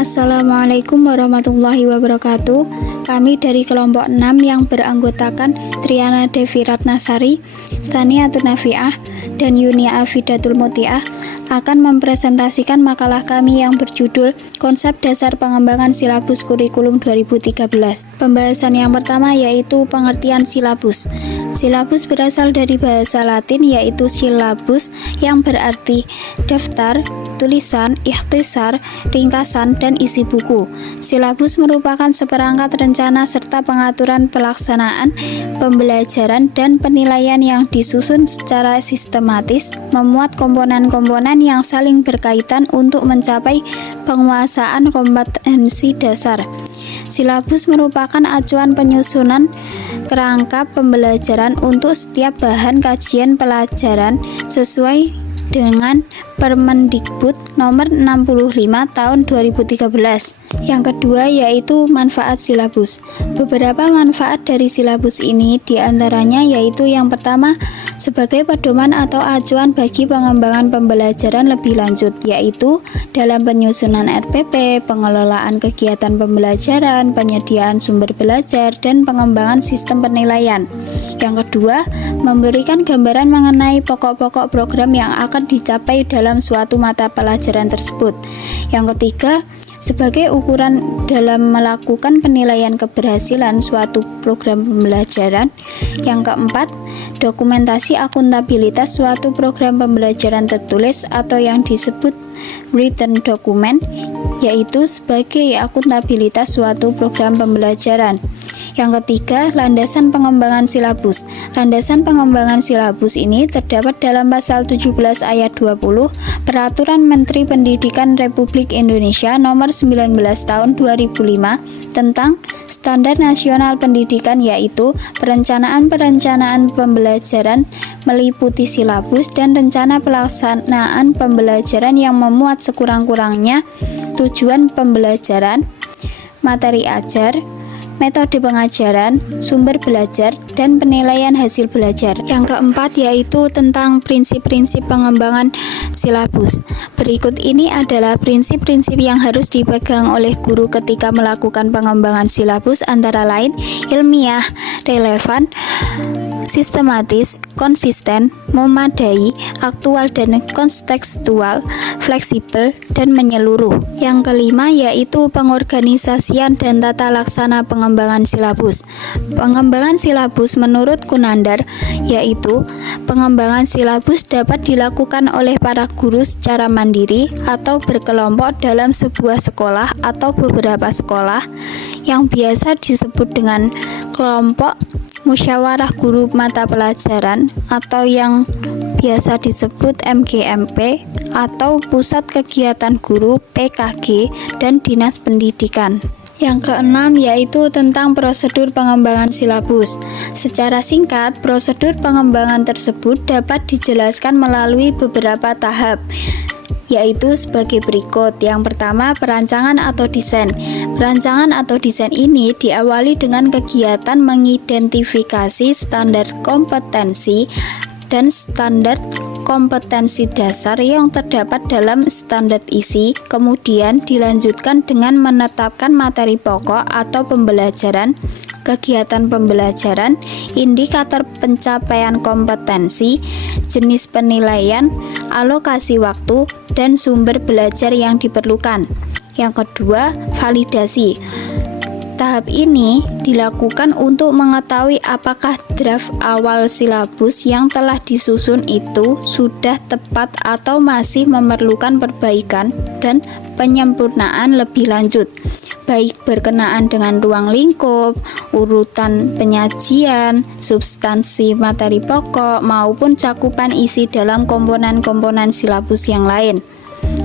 Assalamualaikum warahmatullahi wabarakatuh. Kami dari kelompok 6 yang beranggotakan Triana Devi Ratnasari, Staniatun Nafiah, dan Yunia Afidatul Mutiah akan mempresentasikan makalah kami yang berjudul Konsep Dasar Pengembangan Silabus Kurikulum 2013. Pembahasan yang pertama yaitu pengertian silabus. Silabus berasal dari bahasa Latin yaitu syllabus yang berarti daftar, tulisan, ikhtisar, ringkasan, dan isi buku. Silabus merupakan seperangkat rencana serta pengaturan pelaksanaan pembelajaran dan penilaian yang disusun secara sistematis, memuat komponen-komponen yang saling berkaitan untuk mencapai penguasaan kompetensi dasar. Silabus merupakan acuan penyusunan kerangka pembelajaran untuk setiap bahan kajian pelajaran sesuai dengan Permendikbud nomor 65 tahun 2013. Yang kedua yaitu manfaat silabus. Beberapa manfaat dari silabus ini diantaranya yaitu yang pertama sebagai pedoman atau acuan bagi pengembangan pembelajaran lebih lanjut, yaitu dalam penyusunan RPP, pengelolaan kegiatan pembelajaran, penyediaan sumber belajar, dan pengembangan sistem penilaian. Yang kedua, memberikan gambaran mengenai pokok-pokok program yang akan dicapai dalam suatu mata pelajaran tersebut. Yang ketiga, sebagai ukuran dalam melakukan penilaian keberhasilan suatu program pembelajaran. Yang keempat, dokumentasi akuntabilitas suatu program pembelajaran tertulis atau yang disebut written document, yaitu sebagai akuntabilitas suatu program pembelajaran. Yang ketiga, landasan pengembangan silabus. Landasan pengembangan silabus ini terdapat dalam pasal 17 ayat 20 Peraturan Menteri Pendidikan Republik Indonesia nomor 19 tahun 2005 tentang Standar Nasional Pendidikan, yaitu perencanaan pembelajaran meliputi silabus dan rencana pelaksanaan pembelajaran yang memuat sekurang-kurangnya tujuan pembelajaran, materi ajar, metode pengajaran, sumber belajar, dan penilaian hasil belajar. Yang keempat yaitu tentang prinsip-prinsip pengembangan silabus. Berikut ini adalah prinsip-prinsip yang harus dipegang oleh guru ketika melakukan pengembangan silabus, antara lain ilmiah, relevan, sistematis, konsisten, memadai, aktual dan kontekstual, fleksibel, dan menyeluruh. Yang kelima yaitu pengorganisasian dan tata laksana pengembangan silabus. Pengembangan silabus menurut Kunandar yaitu pengembangan silabus dapat dilakukan oleh para guru secara mandiri atau berkelompok dalam sebuah sekolah atau beberapa sekolah yang biasa disebut dengan kelompok musyawarah guru mata pelajaran atau yang biasa disebut MGMP atau pusat kegiatan guru PKG dan dinas pendidikan. Yang keenam yaitu tentang prosedur pengembangan silabus. Secara singkat, prosedur pengembangan tersebut dapat dijelaskan melalui beberapa tahap, yaitu sebagai berikut. Yang pertama, perancangan atau desain. Perancangan atau desain ini diawali dengan kegiatan mengidentifikasi standar kompetensi dan standar kompetensi dasar yang terdapat dalam standar isi, kemudian dilanjutkan dengan menetapkan materi pokok atau pembelajaran, kegiatan pembelajaran, indikator pencapaian kompetensi, jenis penilaian, alokasi waktu, dan sumber belajar yang diperlukan. Yang kedua, validasi. Tahap ini dilakukan untuk mengetahui apakah draft awal silabus yang telah disusun itu sudah tepat atau masih memerlukan perbaikan dan penyempurnaan lebih lanjut, baik berkenaan dengan ruang lingkup, urutan penyajian, substansi materi pokok, maupun cakupan isi dalam komponen-komponen silabus yang lain.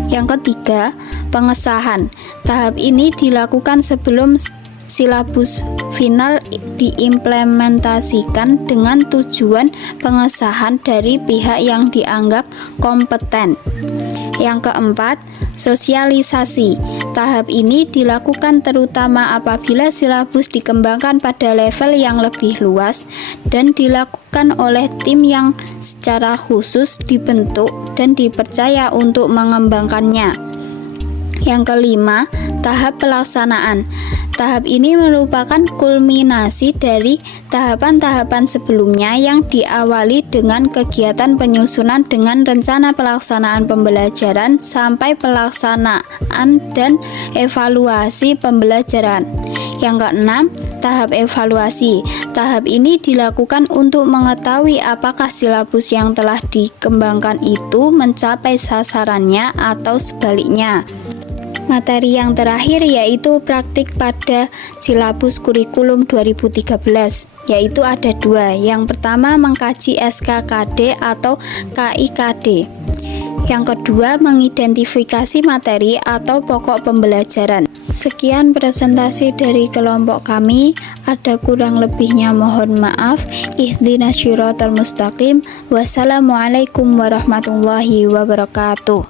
Yang ketiga, pengesahan. Tahap ini dilakukan sebelum silabus final diimplementasikan dengan tujuan pengesahan dari pihak yang dianggap kompeten. Yang keempat, sosialisasi. Tahap ini dilakukan terutama apabila silabus dikembangkan pada level yang lebih luas dan dilakukan oleh tim yang secara khusus dibentuk dan dipercaya untuk mengembangkannya. Yang kelima, Tahap pelaksanaan. Tahap ini merupakan kulminasi dari tahapan-tahapan sebelumnya yang diawali dengan kegiatan penyusunan dengan rencana pelaksanaan pembelajaran sampai pelaksanaan dan evaluasi pembelajaran. Yang keenam, tahap evaluasi. Tahap ini dilakukan untuk mengetahui apakah silabus yang telah dikembangkan itu mencapai sasarannya atau sebaliknya. Materi yang terakhir yaitu praktik pada silabus kurikulum 2013, yaitu ada dua. Yang pertama mengkaji SKKD atau KIKD. Yang kedua mengidentifikasi materi atau pokok pembelajaran. Sekian presentasi dari kelompok kami, ada kurang lebihnya mohon maaf. Ihdinas syiratal mustaqim. Wassalamualaikum warahmatullahi wabarakatuh.